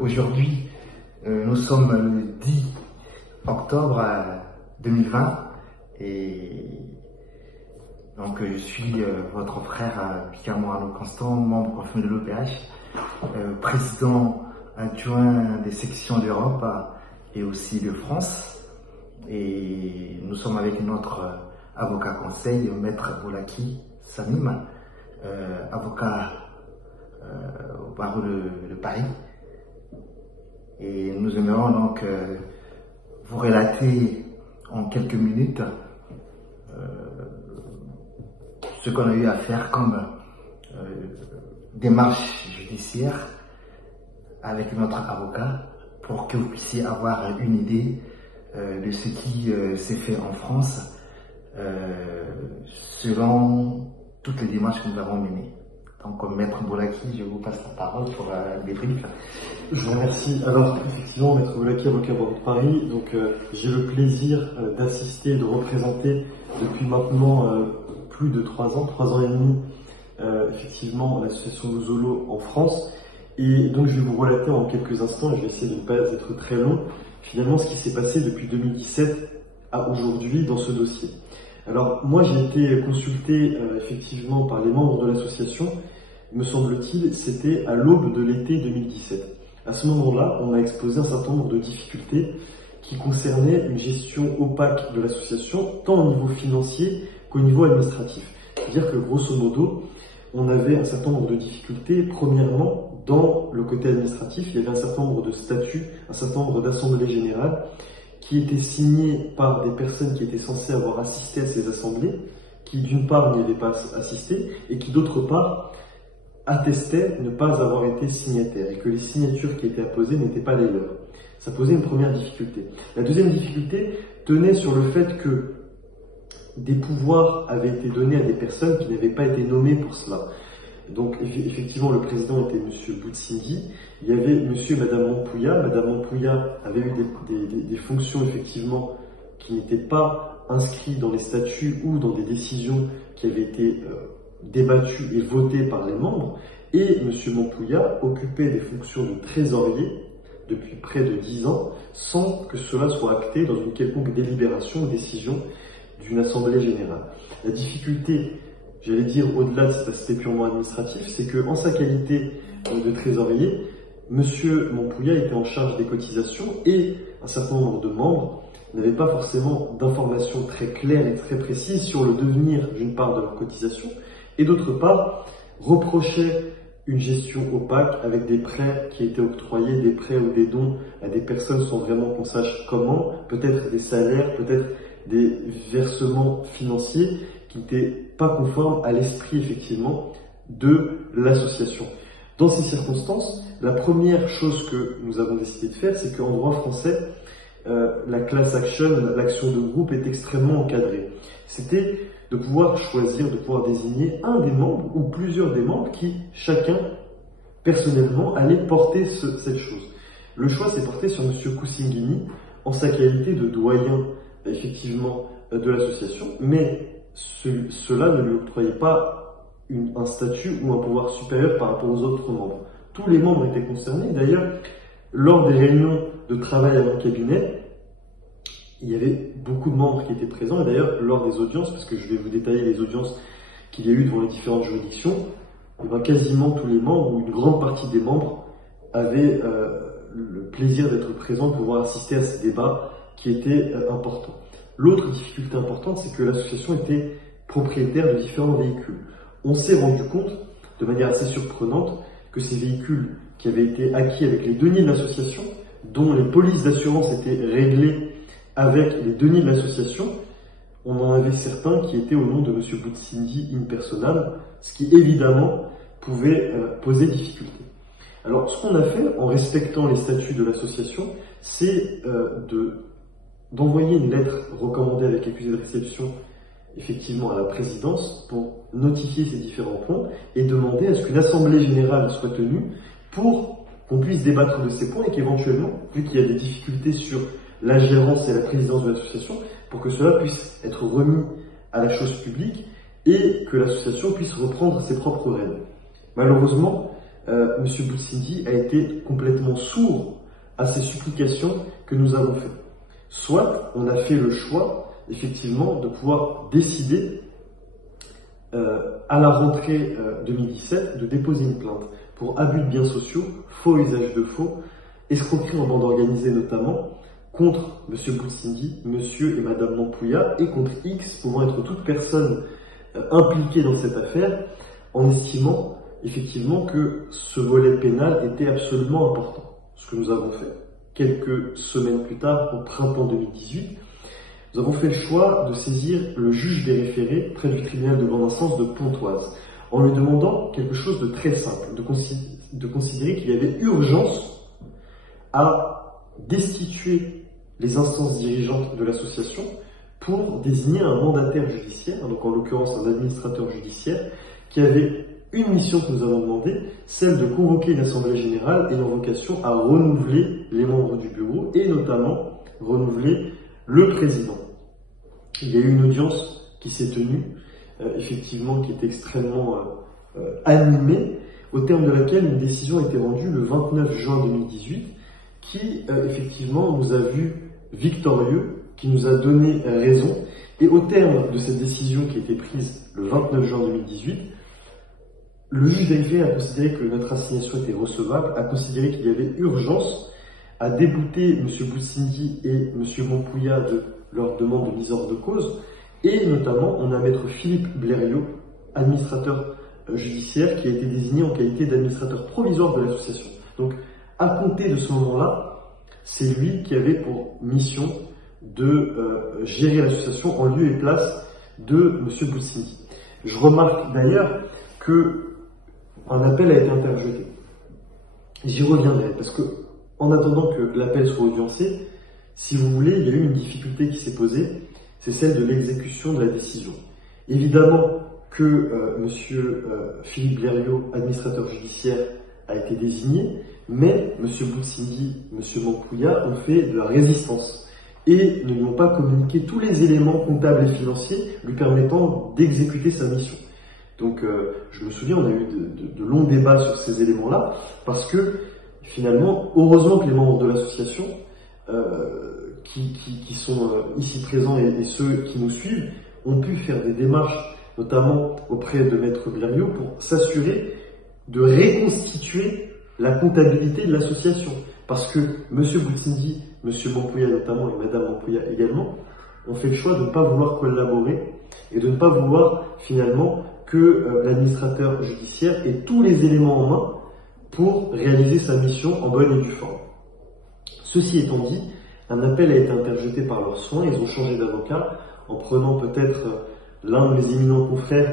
Aujourd'hui, nous sommes le 10 octobre 2020 et donc je suis votre frère Picamo Arnaud Constant, membre confirmé de l'OPH, président adjoint des sections d'Europe et aussi de France. Et nous sommes avec notre avocat conseil, Maître Boulaki Samim, avocat au barreau de Paris. Et nous aimerions donc vous relater en quelques minutes ce qu'on a eu à faire comme démarche judiciaire avec notre avocat pour que vous puissiez avoir une idée de ce qui s'est fait en France selon toutes les démarches que nous avons menées. Donc, Maître Boulaki, je vous passe la parole pour le débrief. Je vous remercie. Alors, effectivement, Maître Boulaki, avocat barreau de Paris. Donc, j'ai le plaisir d'assister, de représenter depuis maintenant plus de 3 ans et demi, effectivement, l'association Nozolo en France. Et donc, je vais vous relater en quelques instants, et je vais essayer de ne pas être très long, finalement, ce qui s'est passé depuis 2017 à aujourd'hui dans ce dossier. Alors, moi, j'ai été consulté effectivement par les membres de l'association, me semble-t-il, c'était à l'aube de l'été 2017. À ce moment-là, on a exposé un certain nombre de difficultés qui concernaient une gestion opaque de l'association, tant au niveau financier qu'au niveau administratif. C'est-à-dire que, grosso modo, on avait un certain nombre de difficultés. Premièrement, dans le côté administratif, il y avait un certain nombre de statuts, un certain nombre d'assemblées générales qui étaient signés par des personnes qui étaient censées avoir assisté à ces assemblées, qui d'une part n'y avaient pas assisté, et qui d'autre part attestaient ne pas avoir été signataires, et que les signatures qui étaient apposées n'étaient pas les leurs. Ça posait une première difficulté. La deuxième difficulté tenait sur le fait que des pouvoirs avaient été donnés à des personnes qui n'avaient pas été nommées pour cela. Donc effectivement, le président était M. Boutsindi, il y avait M. et Mme Montpouillat. Mme Montpouillat avait eu des fonctions effectivement qui n'étaient pas inscrites dans les statuts ou dans des décisions qui avaient été débattues et votées par les membres. Et M. Montpouillat occupait des fonctions de trésorier depuis près de 10 ans sans que cela soit acté dans une quelconque délibération ou décision d'une assemblée générale. La difficulté, j'allais dire, au-delà de cet aspect purement administratif, c'est qu'en sa qualité de trésorier, M. Montpouillat était en charge des cotisations et un certain nombre de membres n'avaient pas forcément d'informations très claires et très précises sur le devenir d'une part de leurs cotisations et d'autre part reprochaient une gestion opaque avec des prêts qui étaient octroyés, des prêts ou des dons à des personnes sans vraiment qu'on sache comment, peut-être des salaires, peut-être des versements financiers qui n'étaient pas conformes à l'esprit effectivement de l'association. Dans ces circonstances, la première chose que nous avons décidé de faire, c'est qu'en droit français, la class action, l'action de groupe est extrêmement encadrée. C'était de pouvoir choisir, de pouvoir désigner un des membres ou plusieurs des membres qui, chacun, personnellement, allait porter cette chose. Le choix s'est porté sur M. Koussinguini en sa qualité de doyen, effectivement, de l'association, mais cela ne lui octroyait pas un statut ou un pouvoir supérieur par rapport aux autres membres. Tous les membres étaient concernés. D'ailleurs, lors des réunions de travail à mon cabinet, il y avait beaucoup de membres qui étaient présents. Et d'ailleurs, lors des audiences, parce que je vais vous détailler les audiences qu'il y a eu devant les différentes juridictions, et bien quasiment tous les membres, ou une grande partie des membres, avaient le plaisir d'être présents, de pouvoir assister à ces débats qui étaient importants. L'autre difficulté importante, c'est que l'association était propriétaire de différents véhicules. On s'est rendu compte, de manière assez surprenante, que ces véhicules qui avaient été acquis avec les deniers de l'association, dont les polices d'assurance étaient réglées avec les deniers de l'association, on en avait certains qui étaient au nom de M. Boutsindi in personam, ce qui évidemment pouvait poser difficulté. Alors, ce qu'on a fait, en respectant les statuts de l'association, c'est d'envoyer une lettre recommandée avec accusé de réception effectivement à la présidence pour notifier ces différents points et demander à ce qu'une assemblée générale soit tenue pour qu'on puisse débattre de ces points et qu'éventuellement, vu qu'il y a des difficultés sur la gérance et la présidence de l'association, pour que cela puisse être remis à la chose publique et que l'association puisse reprendre ses propres rênes. Malheureusement, M. Boutsindi a été complètement sourd à ces supplications que nous avons faites. Soit on a fait le choix, effectivement, de pouvoir décider à la rentrée 2017 de déposer une plainte pour abus de biens sociaux, faux usage de faux, escroquerie en bande organisée notamment, contre M. Boutsindi, M. et Mme Mampouya, et contre X, pouvant être toute personne impliquée dans cette affaire, en estimant effectivement que ce volet pénal était absolument important. Ce que nous avons fait. Quelques semaines plus tard, au printemps 2018, nous avons fait le choix de saisir le juge des référés près du tribunal de grande instance de Pontoise, en lui demandant quelque chose de très simple, de considérer qu'il y avait urgence à destituer les instances dirigeantes de l'association pour désigner un mandataire judiciaire, donc en l'occurrence un administrateur judiciaire, qui avait une mission que nous avons demandée, celle de convoquer une assemblée générale ayant vocation à renouveler les membres du bureau et notamment renouveler le président. Il y a eu une audience qui s'est tenue, effectivement, qui était extrêmement animée, au terme de laquelle une décision a été rendue le 29 juin 2018, qui, effectivement, nous a vus victorieux, qui nous a donné raison. Et au terme de cette décision qui a été prise le 29 juin 2018, le juge des référés a considéré que notre assignation était recevable, a considéré qu'il y avait urgence à débouter M. Boutsindi et M. Mampouya de leur demande de mise hors de cause, et notamment on a maître Philippe Blériot, administrateur judiciaire, qui a été désigné en qualité d'administrateur provisoire de l'association. Donc, à compter de ce moment-là, c'est lui qui avait pour mission de gérer l'association en lieu et place de M. Boutsindi. Je remarque d'ailleurs que un appel a été interjeté. J'y reviendrai, parce que, en attendant que l'appel soit audiencé, si vous voulez, il y a eu une difficulté qui s'est posée, c'est celle de l'exécution de la décision. Évidemment que M. Philippe Blériot, administrateur judiciaire, a été désigné, mais M. Boutsindi, M. Mampouya ont fait de la résistance et ne lui ont pas communiqué tous les éléments comptables et financiers lui permettant d'exécuter sa mission. Donc, je me souviens, on a eu de longs débats sur ces éléments-là, parce que, finalement, heureusement que les membres de l'association, qui sont ici présents et ceux qui nous suivent, ont pu faire des démarches, notamment auprès de Maître Blériot, pour s'assurer de reconstituer la comptabilité de l'association. Parce que M. Boutsindi, M. Mampouya notamment, et Mme Mampouya également, ont fait le choix de ne pas vouloir collaborer et de ne pas vouloir, finalement, que l'administrateur judiciaire ait tous les éléments en main pour réaliser sa mission en bonne et due forme. Ceci étant dit, un appel a été interjeté par leurs soins, ils ont changé d'avocat en prenant peut-être l'un de mes éminents confrères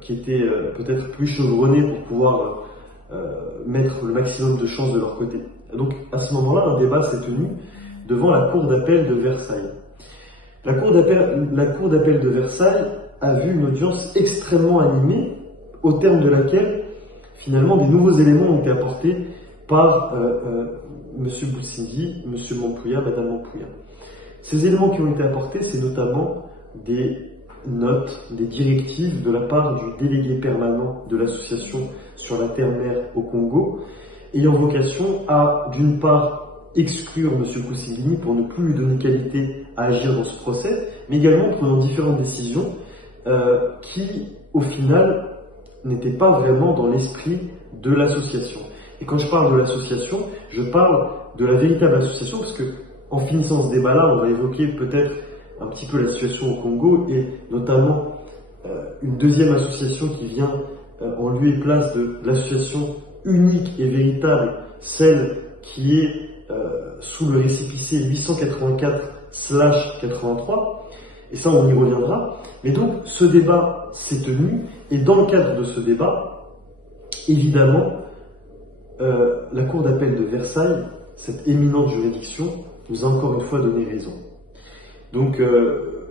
qui était peut-être plus chevronné pour pouvoir mettre le maximum de chances de leur côté. Donc à ce moment-là, un débat s'est tenu devant la cour d'appel de Versailles. La cour d'appel de Versailles a vu une audience extrêmement animée, au terme de laquelle, finalement, des nouveaux éléments ont été apportés par M. Boutsindi, M. Mampouya, Mme Mampouya. Ces éléments qui ont été apportés, c'est notamment des notes, des directives de la part du délégué permanent de l'association sur la terre-mer au Congo, ayant vocation à, d'une part, exclure M. Koussingini pour ne plus lui donner qualité à agir dans ce procès, mais également prenant différentes décisions qui, au final, n'étaient pas vraiment dans l'esprit de l'association. Et quand je parle de l'association, je parle de la véritable association, parce que, en finissant ce débat-là, on va évoquer peut-être un petit peu la situation au Congo, et notamment une deuxième association qui vient en lieu et place de l'association unique et véritable, celle qui est sous le récépissé 884/83, et ça on y reviendra. Mais donc ce débat s'est tenu, et dans le cadre de ce débat, évidemment, la cour d'appel de Versailles, cette éminente juridiction, nous a encore une fois donné raison. Donc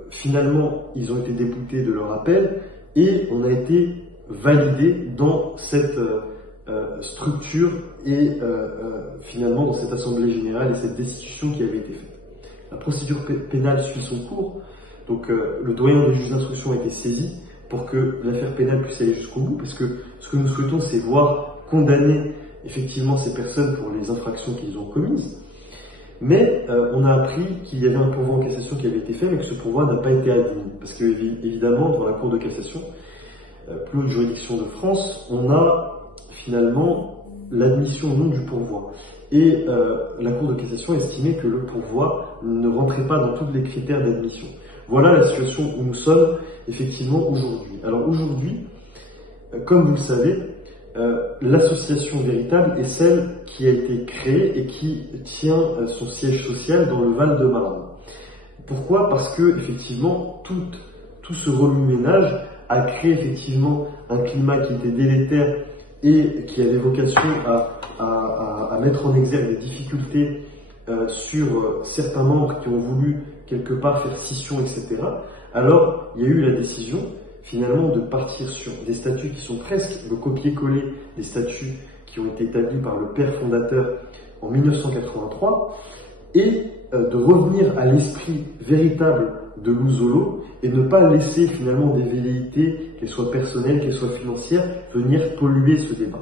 finalement, ils ont été déboutés de leur appel, et on a été validé dans cette structure et finalement dans cette assemblée générale et cette destitution qui avait été faite. La procédure pénale suit son cours, donc le doyen des juges d'instruction a été saisi pour que l'affaire pénale puisse aller jusqu'au bout, parce que ce que nous souhaitons, c'est voir condamner effectivement ces personnes pour les infractions qu'ils ont commises. Mais on a appris qu'il y avait un pourvoi en cassation qui avait été fait, mais que ce pourvoi n'a pas été admis. Parce que évidemment, dans la Cour de cassation, plus haute juridiction de France, on a finalement l'admission ou non du pourvoi. Et la Cour de cassation estimait que le pourvoi ne rentrait pas dans tous les critères d'admission. Voilà la situation où nous sommes effectivement aujourd'hui. Alors aujourd'hui, comme vous le savez, l'association véritable est celle qui a été créée et qui tient son siège social dans le Val-de-Marne. Pourquoi ? Parce que effectivement tout ce remue-ménage a créé effectivement un climat qui était délétère et qui avait vocation à mettre en exergue des difficultés sur certains membres qui ont voulu quelque part faire scission, etc. Alors il y a eu la décision finalement de partir sur des statuts qui sont presque le copier-coller des statuts qui ont été établis par le père fondateur en 1983 et de revenir à l'esprit véritable de Louzolo et ne pas laisser finalement des velléités, qu'elles soient personnelles, qu'elles soient financières, venir polluer ce débat.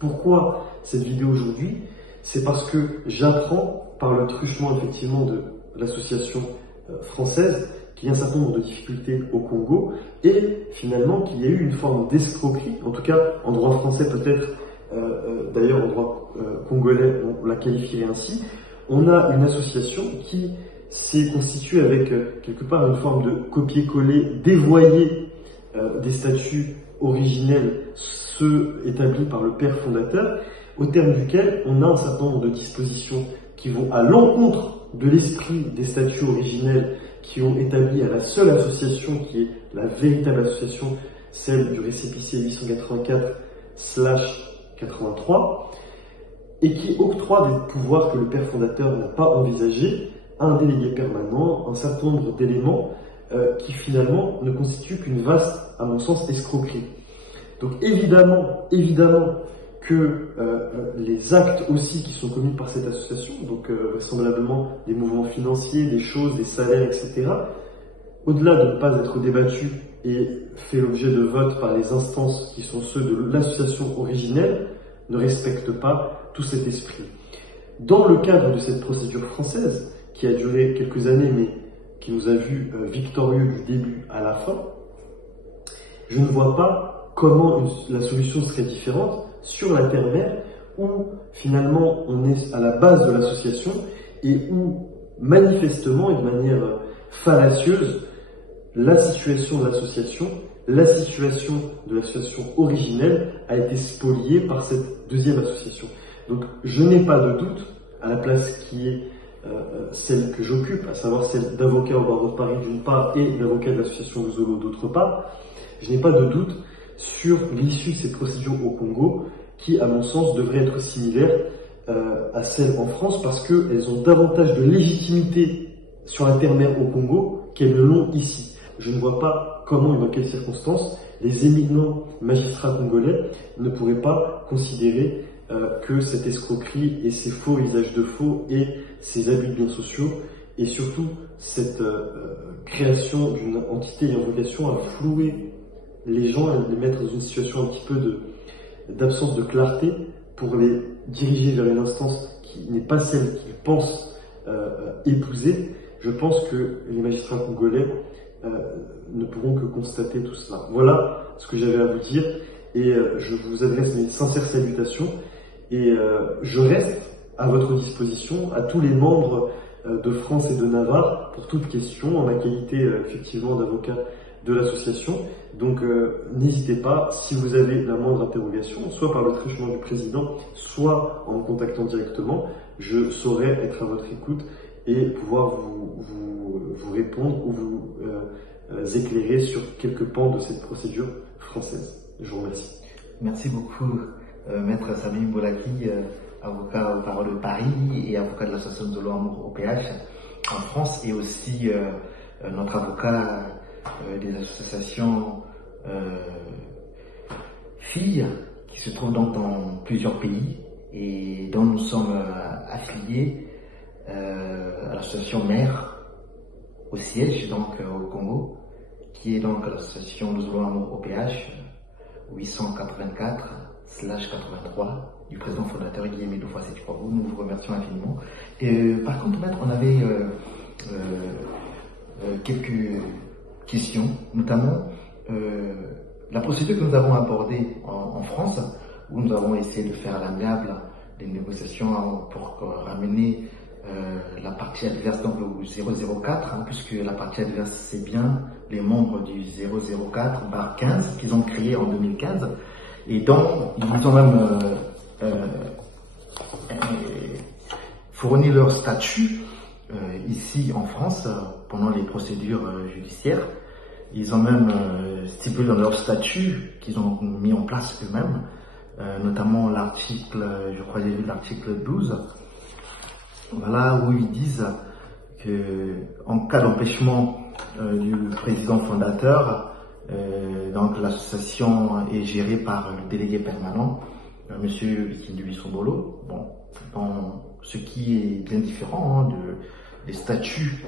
Pourquoi cette vidéo aujourd'hui ? C'est parce que j'apprends par le truchement effectivement de l'association française qu'il y a un certain nombre de difficultés au Congo et finalement qu'il y a eu une forme d'escroquerie, en tout cas en droit français peut-être, d'ailleurs en droit congolais on la qualifierait ainsi. On a une association qui s'est constituée avec quelque part une forme de copier-coller dévoyé des statuts originels, ceux établis par le père fondateur, au terme duquel on a un certain nombre de dispositions qui vont à l'encontre de l'esprit des statuts originels qui ont établi à la seule association qui est la véritable association, celle du récépissé 884/83, et qui octroie des pouvoirs que le père fondateur n'a pas envisagés, un délégué permanent, un certain nombre d'éléments qui finalement ne constituent qu'une vaste, à mon sens, escroquerie. Donc évidemment que les actes aussi qui sont commis par cette association, donc vraisemblablement des mouvements financiers, des choses, des salaires, etc., au-delà de ne pas être débattus et fait l'objet de vote par les instances qui sont ceux de l'association originelle, ne respectent pas tout cet esprit. Dans le cadre de cette procédure française, qui a duré quelques années, mais qui nous a vus victorieux du début à la fin, je ne vois pas comment la solution serait différente sur la terre-mère, où finalement on est à la base de l'association et où manifestement et de manière fallacieuse, la situation de l'association, la situation de l'association originelle a été spoliée par cette deuxième association. Donc je n'ai pas de doute, à la place qui est celle que j'occupe, à savoir celle d'avocat au barreau de Paris d'une part et d'avocat de l'association Louzolo d'autre part, je n'ai pas de doute sur l'issue de ces procédures au Congo, qui, à mon sens, devraient être similaires à celles en France, parce qu'elles ont davantage de légitimité sur la terre-mère au Congo qu'elles ne l'ont ici. Je ne vois pas comment et dans quelles circonstances les éminents magistrats congolais ne pourraient pas considérer que cette escroquerie et ces faux usages de faux et ces abus de biens sociaux et surtout cette création d'une entité ayant vocation à flouer les gens, à les mettre dans une situation un petit peu d'absence de clarté pour les diriger vers une instance qui n'est pas celle qu'ils pensent épouser. Je pense que les magistrats congolais ne pourront que constater tout cela. Voilà ce que j'avais à vous dire et je vous adresse mes sincères salutations et je reste à votre disposition, à tous les membres de France et de Navarre pour toute question en ma qualité effectivement d'avocat de l'association. Donc n'hésitez pas, si vous avez la moindre interrogation, soit par le truchement du président, soit en me contactant directement, je saurai être à votre écoute et pouvoir vous répondre ou vous éclairer sur quelques pans de cette procédure française. Je vous remercie. Merci beaucoup, Maître Samy Boulaki, avocat au barreau de Paris et avocat de l'association Louzolo Amour OPH en France, et aussi notre avocat des associations filles qui se trouvent donc dans plusieurs pays et dont nous sommes affiliés à l'association mère au siège donc au Congo, qui est donc l'association Louzolo Amour OPH 884 du président fondateur Guy-Émile Houphouët-Boigny. Nous vous remercions infiniment. Et, par contre, maître, on avait quelques questions, notamment la procédure que nous avons abordée en France, où nous avons essayé de faire à l'amiable des négociations pour ramener la partie adverse, donc au 004, puisque la partie adverse, c'est bien les membres du 004/15 qu'ils ont créé en 2015, et donc ils ont même fourni leur statut ici en France pendant les procédures judiciaires. Ils ont même stipulé dans leur statut qu'ils ont mis en place eux-mêmes, notamment l'article, je crois que j'ai vu l'article 12, voilà, où ils disent que en cas d'empêchement du président fondateur, donc l'association est gérée par le délégué permanent, Monsieur Ikindu Sombolo. Bon, ce qui est bien différent des statuts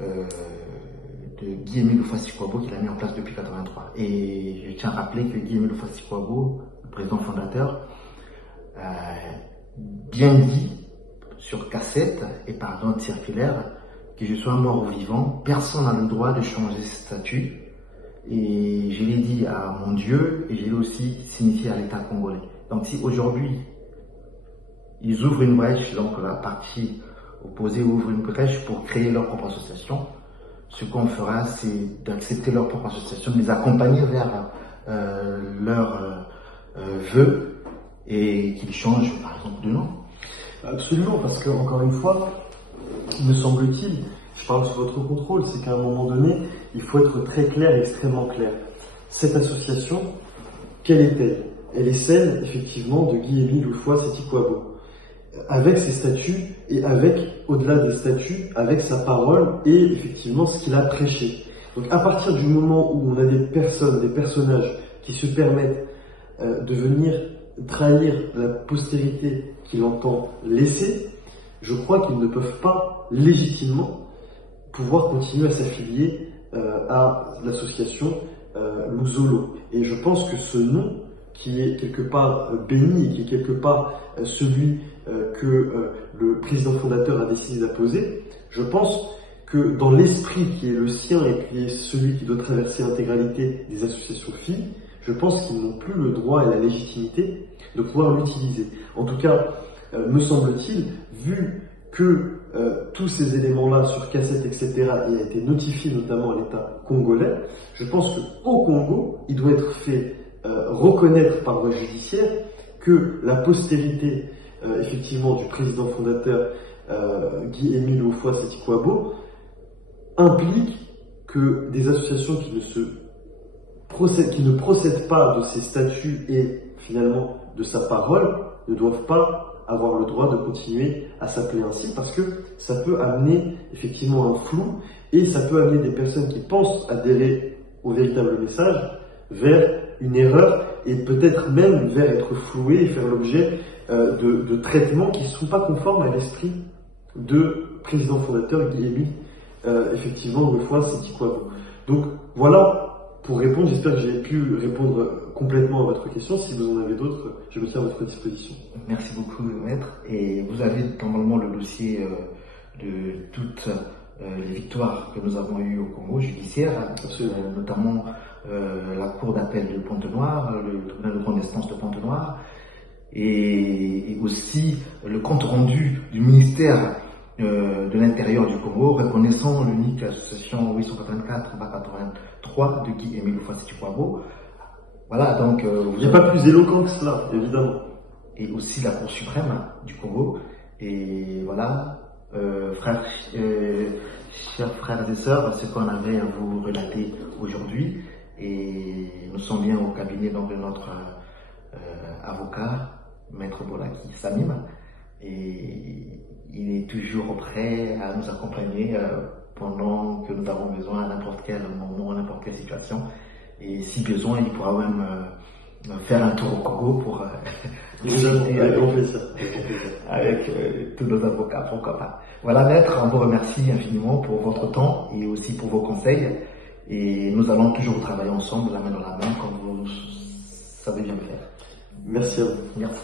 de Guy-Émile Houphouët-Boigny qu'il a mis en place depuis 1983. Et je tiens à rappeler que Guy-Émile Houphouët-Boigny, le président fondateur, a bien dit sur cassette et par note circulaire que je sois mort ou vivant, personne n'a le droit de changer ce statut. Et je l'ai dit à mon Dieu et je l'ai aussi signifié à l'État congolais. Donc si aujourd'hui ils ouvrent une brèche, donc la partie opposée ouvre une brèche pour créer leur propre association, ce qu'on fera, c'est d'accepter leur propre association, de les accompagner vers leurs vœux et qu'ils changent par exemple de nom. Absolument, parce que encore une fois, me semble-t-il, je parle sous votre contrôle, c'est qu'à un moment donné, il faut être très clair, extrêmement clair. Cette association, quelle est-elle? Elle est celle, effectivement, de Guy-Émile Houphouët-Boigny, avec ses statuts et avec, au-delà des statuts, avec sa parole et effectivement ce qu'il a prêché. Donc à partir du moment où on a des personnes, des personnages qui se permettent de venir trahir la postérité qu'il entend laisser, je crois qu'ils ne peuvent pas légitimement pouvoir continuer à s'affilier à l'association Luzolo. Et je pense que ce nom, qui est quelque part béni, qui est quelque part celui que le président fondateur a décidé d'apposer, je pense que dans l'esprit qui est le sien et qui est celui qui doit traverser l'intégralité des associations filles, je pense qu'ils n'ont plus le droit et la légitimité de pouvoir l'utiliser. En tout cas, me semble-t-il, vu que tous ces éléments-là sur cassette, etc., il a été notifié notamment à l'État congolais, je pense qu'au Congo, il doit être fait reconnaître par voie judiciaire que la postérité, effectivement, du président fondateur Guy-Émile Houphouët-Boigny implique que des associations qui ne procèdent pas de ses statuts et finalement de sa parole ne doivent pas avoir le droit de continuer à s'appeler ainsi, parce que ça peut amener effectivement un flou et ça peut amener des personnes qui pensent adhérer au véritable message vers une erreur et peut-être même vers être floué et faire l'objet de traitements qui ne sont pas conformes à l'esprit de président fondateur Guy-Émile effectivement Houphouët-Boigny. Donc voilà, pour répondre, j'espère que j'ai pu répondre complètement à votre question. Si vous en avez d'autres, je me tiens à votre disposition. Merci beaucoup, maître. Et vous avez normalement le dossier de toutes les victoires que nous avons eues au Congo judiciaire, notamment la Cour d'appel de Pointe-Noire, le tribunal de grande instance de Pointe-Noire, et aussi le compte rendu du ministère de l'Intérieur du Congo reconnaissant l'unique association 884/83 de Guy-Émile Houphouët-Boigny. Voilà, donc il n'y a pas plus éloquent que cela, évidemment. Et aussi la Cour suprême du Congo. Et voilà, chers frères et sœurs, ce qu'on avait à vous relater aujourd'hui. Et nous sommes bien au cabinet donc, de notre avocat, Maître Bolaki Samim. Et il est toujours prêt à nous accompagner pendant que nous avons besoin à n'importe quel moment, à n'importe quelle situation. Et si besoin, il pourra même faire un tour au Congo pour discuter avec tous nos avocats, pourquoi pas. Voilà, maître, on vous remercie infiniment pour votre temps et aussi pour vos conseils. Et nous allons toujours travailler ensemble, la main dans la main, comme vous savez bien faire. Merci à vous. Merci.